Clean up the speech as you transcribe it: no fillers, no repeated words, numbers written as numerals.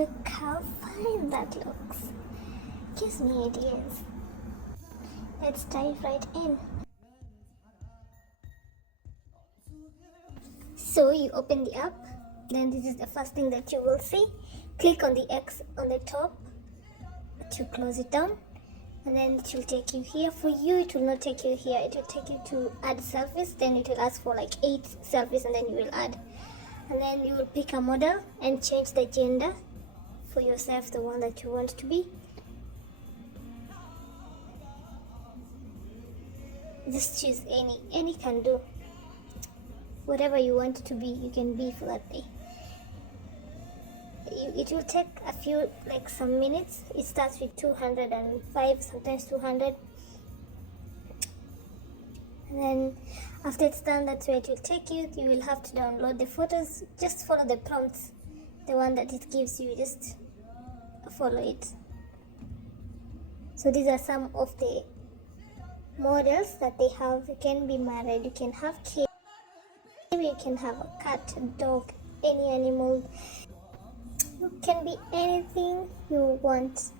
Look how fine that looks. Gives me ideas. Let's dive right in. So you open the app, then this is the first thing that you will see. Click on the X on the top to close it down, and then it will take you here. For you, it will not take you here, it will take you to add selfies. Then it will ask for like 8 selfies, and then you will add, and then you will pick a model and change the gender for yourself, the one that you want to be. Just choose any can do. Whatever you want it to be, you can be for that day. It will take a few, like some minutes. It starts with 205, sometimes 200, and then after it's done, that's where it will take you. You will have to download the photos. Just follow the prompts, the one that it gives you, just follow it. So these are some of the models that they have. You can be married, you can have kids, you can have a cat, a dog, any animal. You can be anything you want.